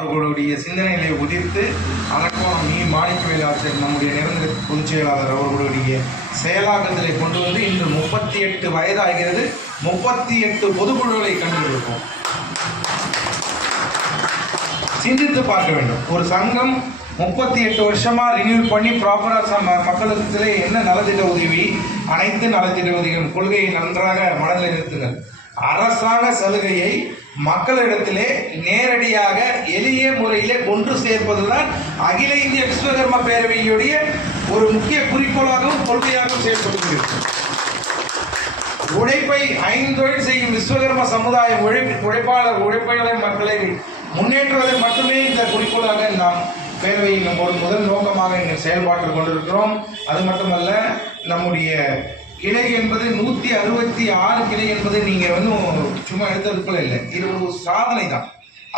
அவர்களுடைய சிந்தனைகளை உதிர்த்து அலக்கோணம் நீ மாணிக்க ஆசிரியர் நம்முடைய நிரந்தர பொதுச் செயலாளர் அவர்களுடைய செயலாக்கத்திலே கொண்டு வந்து இன்று முப்பத்தி எட்டு வயதாகிறது. முப்பத்தி எட்டு பொதுக்குழுவை கண்டுபிடிப்போம். சிந்தித்து பார்க்க வேண்டும். ஒரு சங்கம் முப்பத்தி எட்டு வருஷமா ரினியூல் பண்ணி ப்ராப்பராக மக்களுக்கு என்ன நலத்திட்ட உதவி? அனைத்து நலத்திட்ட உதவிகளும் கொள்கையை நன்றாக மனதில் நிறுத்துங்கள் அரசாங்க சலுகையை மக்களிடத்திலே நேரடியாக எளிய முறையிலே ஒன்று சேர்ப்பதுதான் அகில இந்திய விஸ்வகர்ம பேரவையுடைய ஒரு முக்கிய குறிக்கோளாகவும் கொள்கையாகவும் செயல்படுகிறது. உழைப்பை ஐந்தொழில் செய்யும் விஸ்வகர்ம சமுதாயம் உழைப்பு உழைப்பாளர் உழைப்பாளர் மக்களை முன்னேற்றுவதை மட்டுமே இந்த குறிக்கோளாக நாம் பேரவையின் ஒரு முதல் நோக்கமாக இங்கே செயல்பாட்டில் கொண்டிருக்கிறோம். அது மட்டுமல்ல நம்முடைய கிளை என்பது நூற்றி அறுபத்தி ஆறு கிளை என்பது நீங்கள் வந்து சும்மா எடுத்ததுக்குள்ள இல்லை. இது ஒரு சாதனை தான்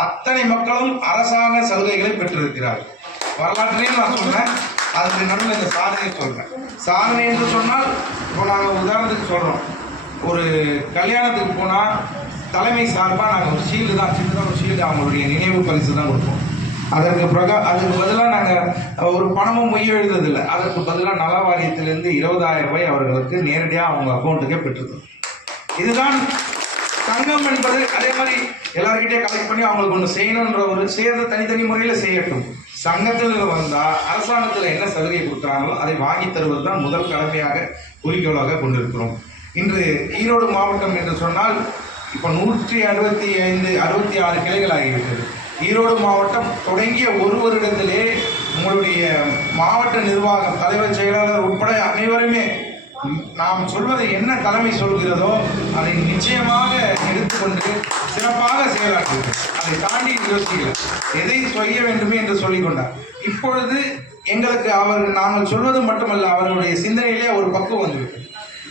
அத்தனை மக்களும் அரசாங்க சலுகைகளை பெற்றிருக்கிறார்கள். வரலாற்றிலே நான் சொன்னேன். அதுக்கு நடுவில் இந்த சாதனையை சொல்கிறேன் சாதனை என்று சொன்னால் இப்போ நாங்கள் உதாரணத்துக்கு சொல்கிறோம் ஒரு கல்யாணத்துக்கு போனால் தலைமை சார்பாக நாங்கள் ஒரு ஷீல்டு தான் சின்னதாக ஒரு ஷீல்டு அவங்களுடைய நினைவு பரிசு தான் கொடுப்போம். அதற்கு பிரகா அதுக்கு பதிலாக நாங்கள் ஒரு பணமும் மொய் எழுதுறதில்லை. அதற்கு பதிலாக நல வாரியத்திலிருந்து இருபதாயிரம் ரூபாய் அவர்களுக்கு நேரடியாக அவங்க அக்கௌண்ட்டுக்கே பெற்றுது இதுதான் சங்கம் என்பது. அதே மாதிரி எல்லாருக்கிட்டே கலெக்ட் பண்ணி அவங்களுக்கு ஒன்று செய்யணுன்ற ஒரு செய்யறது தனித்தனி முறையில் செய்யட்டும். சங்கத்தில் வந்தால் அரசாங்கத்தில் என்ன சலுகை கொடுக்குறாங்களோ அதை வாங்கி தருவது தான் முதல் கடமையாக குறிக்கோளாக கொண்டிருக்கிறோம். இன்று ஈரோடு மாவட்டம் என்று சொன்னால் இப்போ நூற்றி அறுபத்தி ஐந்து அறுபத்தி ஆறு கிளைகள் ஆகிவிட்டது. ஈரோடு மாவட்டம் தொடங்கிய ஒரு வருடத்திலே உங்களுடைய மாவட்ட நிர்வாகம் தலைவர் செயலாளர் உட்பட அனைவருமே நாம் சொல்வதை என்ன தலைமை சொல்கிறதோ அதை நிச்சயமாக எடுத்துக்கொண்டு சிறப்பாக செயலாற்றுகிறது அதை தாண்டி யோசிக்கல எதை செய்ய வேண்டுமே என்று சொல்லிக் கொண்டார் இப்பொழுது எங்களுக்கு அவர் நாங்கள் சொல்வது மட்டுமல்ல அவர்களுடைய சிந்தனையிலே ஒரு பக்குவம் வந்துவிட்டது.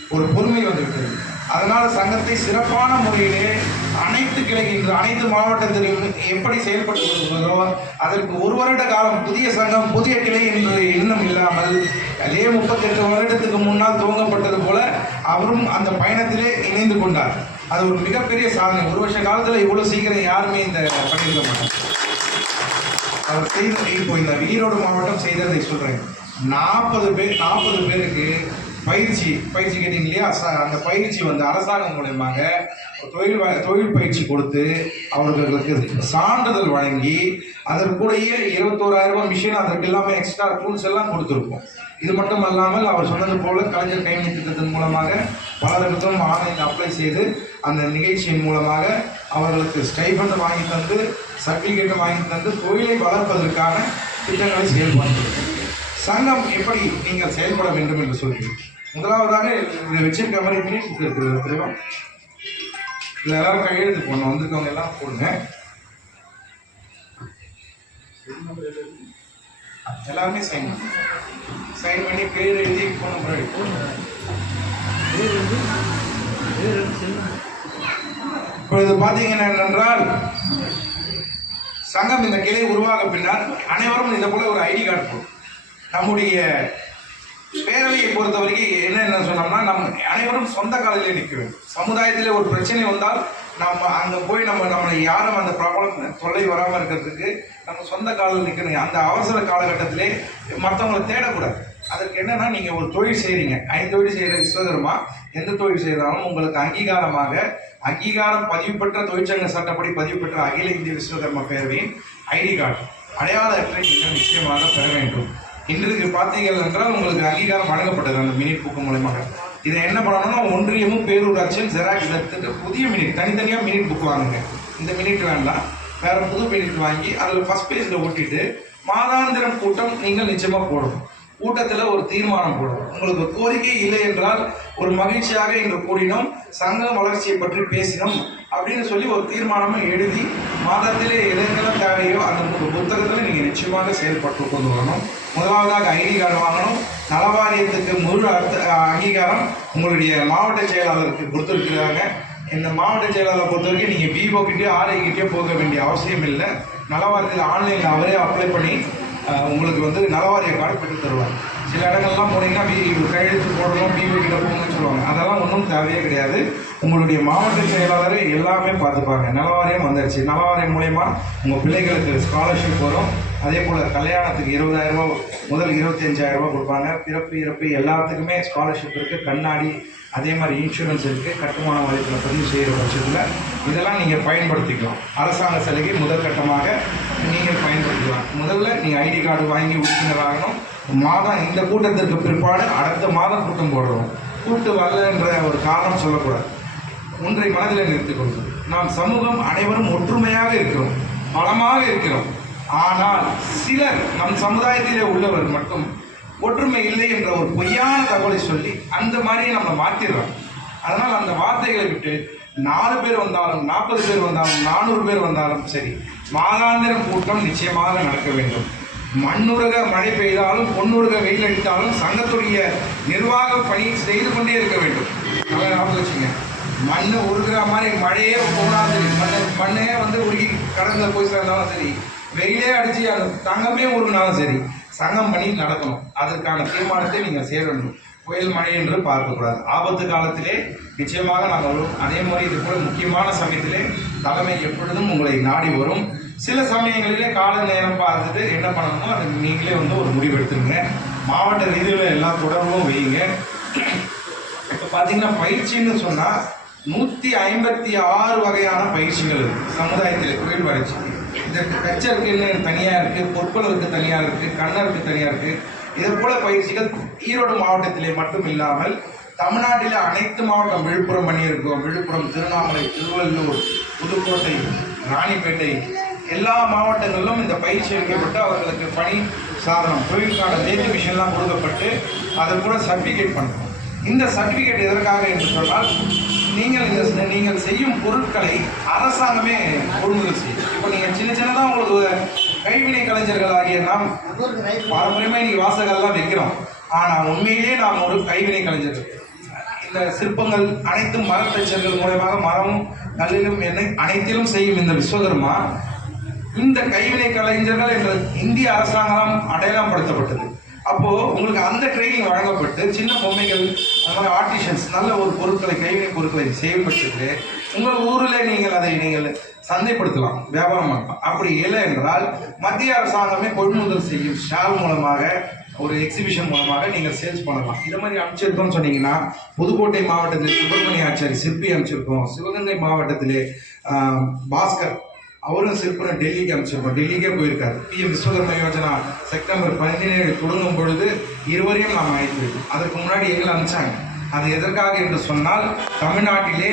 ஒரு பொறுமை வந்துவிட்டது. அதனால் சங்கத்தை சிறப்பான முறையிலே அனைத்து கிளைகள் அனைத்து மாவட்டத்திலும் எப்படி செயல்பட்டு வருகிறதோ அதற்கு ஒரு வருட காலம் புதிய சங்கம் புதிய கிளை என்று எண்ணம் இல்லாமல் அதே முப்பத்தெட்டு வருடத்துக்கு முன்னால் துவங்கப்பட்டது போல அவரும் அந்த பயணத்திலே இணைந்து கொண்டார். அது ஒரு மிகப்பெரிய சாதனை. ஒரு வருஷ காலத்தில் இவ்வளோ சீக்கிரம் யாருமே இந்த பண்ணியிருக்க மாட்டாங்க. அவர் செய்த இப்போ இந்த ஈரோடு மாவட்டம் செய்ததை சொல்கிறேன் நாற்பது பேர் நாற்பது பேருக்கு பயிற்சி பயிற்சி கேட்டீங்க இல்லையா அந்த பயிற்சி வந்து அரசாங்கம் மூலயமாக தொழில் தொழில் பயிற்சி கொடுத்து அவர்களுக்கு சான்றிதழ் வழங்கி அதற்குடைய இருபத்தோராயிரம் ரூபாய் மிஷின் அதற்கு எல்லாமே எக்ஸ்ட்ரா டூல்ஸ் எல்லாம் கொடுத்துருக்கோம் இது மட்டும் அல்லாமல் அவர் சொன்னது போல கலைஞர் கைவினை திட்டத்தின் மூலமாக பலருக்கும் ஆன்லைன் அப்ளை செய்து அந்த நிகழ்ச்சியின் மூலமாக அவர்களுக்கு ஸ்டைஃபண்ட் வாங்கி தந்து சர்டிஃபிகேட் வாங்கி தந்து தொழிலை வளர்ப்பதற்கான திட்டங்களை செயல்படுத்துகிறது சங்கம் எப்படி நீங்கள் செயல்பட வேண்டும் என்று சொல்கிறீர்கள்? முதலாவதாக இதை வச்சிருக்க மாதிரி மீன் இருக்குது இதில் எல்லாரும் கையெழுத்து போடணும் வந்திருக்கவங்க எல்லாம் போடுங்க. எல்லாருமே சைன் சைன் பண்ணி பேர் எழுதி போன நம்பர் இப்போ இப்பொழுது பார்த்தீங்கன்னா என்னென்றால் சங்கம் இந்த கிளை உருவாக பின்னால் அனைவரும் இதை போல ஒரு ஐடி கார்டு போடும். நம்முடைய பேரவையை பொறுத்த வரைக்கும் என்னென்ன சொன்னோம்னா நம்ம அனைவரும் சொந்த காலிலே நிற்க வேண்டும் சமுதாயத்தில் ஒரு பிரச்சனை வந்தால் நம்ம அங்கே போய் நம்ம நம்மளை யாரும் அந்த ப்ராப்ளம் தொல்லை வராமல் இருக்கிறதுக்கு நம்ம சொந்த காலில் நிற்கணும். அந்த அவசர காலகட்டத்திலே மற்றவங்களை தேடக்கூடாது. அதற்கு என்னன்னா நீங்கள் ஒரு தொழில் செய்கிறீங்க ஐந்தொழில் செய்கிற விஸ்வகர்மா எந்த தொழில் செய்தாலும் உங்களுக்கு அங்கீகாரமாக அங்கீகாரம் பதிவு பெற்ற தொழிற்சங்க சட்டப்படி பதிவு பெற்ற அகில இந்திய விஸ்வகர்மா பேரவையின் ஐடி கார்டு. அடையாள அட்டை நீங்கள் நிச்சயமாக பெற வேண்டும். இன்றைக்கு பார்த்தீர்கள் என்றால் உங்களுக்கு அங்கீகாரம் வழங்கப்பட்டது அந்த மினிட் புக்கு மூலமாக இதை என்ன பண்ணணும்னா ஒன்றியமும் பேரூராட்சியும் ஜெராக்ஸ் எடுத்துட்டு புதிய மினிட் தனித்தனியாக மினிட் புக் வாங்குங்க. இந்த மினிட் வேண்டாம். வேற புது மினிட் வாங்கி அதில் ஃபர்ஸ்ட் பேஜில் ஒட்டிட்டு மாதாந்திரம் கூட்டம் நீங்கள் நிச்சயமாக போடணும். கூட்டத்தில் ஒரு தீர்மானம் போடணும். உங்களுக்கு கோரிக்கை இல்லை என்றால் ஒரு மகிழ்ச்சியாக இன்று கூடினோம். சங்கம் வளர்ச்சியை பற்றி பேசினோம் அப்படின்னு சொல்லி ஒரு தீர்மானமும் எழுதி மாதத்திலே எதெல்லாம் தேவையோ அந்த பு- புத்தகத்தில் நீங்கள் நிச்சயமாக செயல்பட்டு கொண்டு வரணும். முதலாவதாக ஐடி கார்டு வாங்கணும். நலவாரியத்துக்கு முழு அர்த்த அங்கீகாரம் உங்களுடைய மாவட்ட செயலாளருக்கு கொடுத்துருக்கிறாங்க. இந்த மாவட்ட செயலாளரை பொறுத்த வரைக்கும் நீங்கள் பிஓ கிட்டே ஆர்ஐ கிட்டே போக வேண்டிய அவசியம் இல்லை. நலவாரியத்தில் ஆன்லைனில் அவரே அப்ளை பண்ணி உங்களுக்கு வந்து நலவாரிய கார்டு பெற்று தருவாங்க சில இடங்கள்லாம் போனீங்கன்னா பி கையெழுத்து போடணும் பிஓ கிட்ட போகணும்னு சொல்லுவாங்க. அதெல்லாம் ஒன்றும் தேவையே கிடையாது. உங்களுடைய மாவட்ட செயலாளர் எல்லாமே பார்த்துப்பாங்க. நலவாரியம் வந்துருச்சு நலவாரியம் மூலயமா உங்கள் பிள்ளைகளுக்கு ஸ்காலர்ஷிப் வரும். அதே போல் கல்யாணத்துக்கு இருபதாயிரம் ரூபா முதல் இருபத்தஞ்சாயிரம் ரூபா கொடுப்பாங்க. பிறப்பு இறப்பு எல்லாத்துக்குமே ஸ்காலர்ஷிப் இருக்குது கண்ணாடி அதே மாதிரி இன்சூரன்ஸ் இருக்குது கட்டுமான வழக்கில் பதிவு செய்கிற பட்சத்தில் இதெல்லாம் நீங்கள் பயன்படுத்திக்கலாம். அரசாங்க சலுகை முதற்கட்டமாக நீங்கள் பயன்படுத்திக்கலாம் முதல்ல நீங்கள் ஐடி கார்டு வாங்கி உறுப்பினராகணும். மாதம் இந்த கூட்டத்திற்கு பிற்பாடு அடுத்த மாதம் கூட்டம் போடுறோம். கூட்டு வரலன்ற ஒரு காரணம் சொல்லக்கூடாது. ஒன்றை மனதில் நிறுத்திக் கொள்வது நாம் சமூகம் அனைவரும் ஒற்றுமையாக இருக்கிறோம். பலமாக இருக்கிறோம். ஆனால் சிலர் நம் சமுதாயத்திலே உள்ளவர் மட்டும் ஒற்றுமை இல்லை என்ற ஒரு பொய்யான தகவலை சொல்லி அந்த மாதிரியே நம்ம மாற்றிடுறோம் அதனால் அந்த வார்த்தைகளை விட்டு நாலு பேர் வந்தாலும் நாற்பது பேர் வந்தாலும் நானூறு பேர் வந்தாலும் சரி மாதாந்திரம் கூட்டம் நிச்சயமாக நடக்க வேண்டும். மண்ணுருக மழை பெய்தாலும் பொன்னுருக வெயில் அடித்தாலும் சங்கத்துடைய நிர்வாக பணி செய்து கொண்டே இருக்க வேண்டும். நல்லா ஞாபகம் வச்சுங்க மண் உருகிற மாதிரி மழையே போனாலும் சரி மண் மண்ணே வந்து உருகி கடந்த போய் சேர்ந்தாலும் சரி வெயிலே அடிச்சு அது தங்கமே உருகினாலும் சரி சங்கம் பண்ணி நடக்கணும். அதற்கான தீர்மானத்தை நீங்கள் செய்ய வேண்டும். புயல் மழை என்று பார்க்கக்கூடாது. ஆபத்து காலத்திலே நிச்சயமாக நாங்கள் வரும். அதே மாதிரி இது கூட முக்கியமான சமயத்திலே தலைமை எப்பொழுதும் உங்களை நாடி வரும். சில சமயங்களிலே கால நேரம் பார்த்துட்டு என்ன பண்ணணுமோ அதை நீங்களே வந்து ஒரு முடிவு எடுத்துருங்க மாவட்ட ரீதியில் எல்லா தொடர்பும் வைங்க இப்போ பார்த்தீங்கன்னா பயிற்சின்னு சொன்னால் நூற்றி ஐம்பத்தி ஆறு வகையான பயிற்சிகள் இருக்குது சமுதாயத்தில் தொழில் வளர்ச்சி. இதற்கு கச்சருக்கு தனியாக இருக்குது பொற்பளவுக்கு தனியாக இருக்குது கண்ணருக்கு தனியாக இருக்குது இது போல பயிற்சிகள் ஈரோடு மாவட்டத்திலே மட்டும் இல்லாமல் தமிழ்நாட்டில் அனைத்து மாவட்டம் விழுப்புரம் பண்ணியிருக்கோம். விழுப்புரம் திருவண்ணாமலை திருவள்ளூர் புதுக்கோட்டை ராணிப்பேட்டை எல்லா மாவட்டங்களிலும் இந்த பயிற்சி அளிக்கப்பட்டு அவர்களுக்கு பணி சாதனம் தொழிலுக்கான தேதி மிஷின்லாம் கொடுக்கப்பட்டு அதை கூட சர்டிஃபிகேட் பண்ணுறோம் இந்த சர்டிஃபிகேட் எதற்காக என்று சொன்னால் நீங்கள் இந்த நீங்கள் செய்யும் பொருட்களை அரசாங்கமே கொள்முதல் செய்யும். இப்போ நீங்கள் சின்ன சின்னதாக உங்களுக்கு கைவினை கலைஞர்கள் ஆகிய நாம் பாரம்பரியமாக இன்னைக்கு வாசகெல்லாம் வைக்கிறோம். ஆனால் உண்மையிலேயே நாம் ஒரு கைவினை கலைஞர்கள். இந்த சிற்பங்கள் அனைத்தும் மரத்தச்சர்கள் மூலயமாக மரம் நல்லிலும் என்னை அனைத்திலும் செய்யும் இந்த விஸ்வகர்மா இந்த கைவினை கலைஞர்கள் என்ற இந்திய அரசாங்கம் அடையாளம் படுத்தப்பட்டது அப்போ உங்களுக்கு அந்த ட்ரைனிங் வழங்கப்பட்டு சின்ன பொம்மைகள் அந்த மாதிரி ஆர்டிஷன்ஸ் நல்ல ஒரு பொருட்களை கைவினை பொருட்களை செய்யும் உங்கள் ஊரில் நீங்கள் அதை நீங்கள் சந்தைப்படுத்தலாம் வியாபாரம் பண்ணலாம். அப்படி இல்லை என்றால் மத்திய அரசாங்கமே கொள்முதல் செய்யும் ஷால் மூலமாக ஒரு எக்ஸிபிஷன் மூலமாக நீங்கள் சேல்ஸ் பண்ணலாம். இதை மாதிரி அமைச்சிருக்கோம்னு சொன்னீங்கன்னா புதுக்கோட்டை மாவட்டத்தில் சுப்பிரமணிய ஆச்சாரி சிற்பி அமைச்சிருக்கோம். சிவகங்கை மாவட்டத்திலே பாஸ்கர் அவரும் சிற்பனை டெல்லிக்கு அமைச்சிருக்கோம் டெல்லிக்கே போயிருக்காரு. பிஎம் விஸ்வகர்ம யோஜனா செப்டம்பர் பதினேழு தொடங்கும் பொழுது இருவரையும் நாம் அழைத்து அதற்கு முன்னாடி எங்களை அனுப்பிச்சாங்க. அது எதற்காக என்று சொன்னால் தமிழ்நாட்டிலே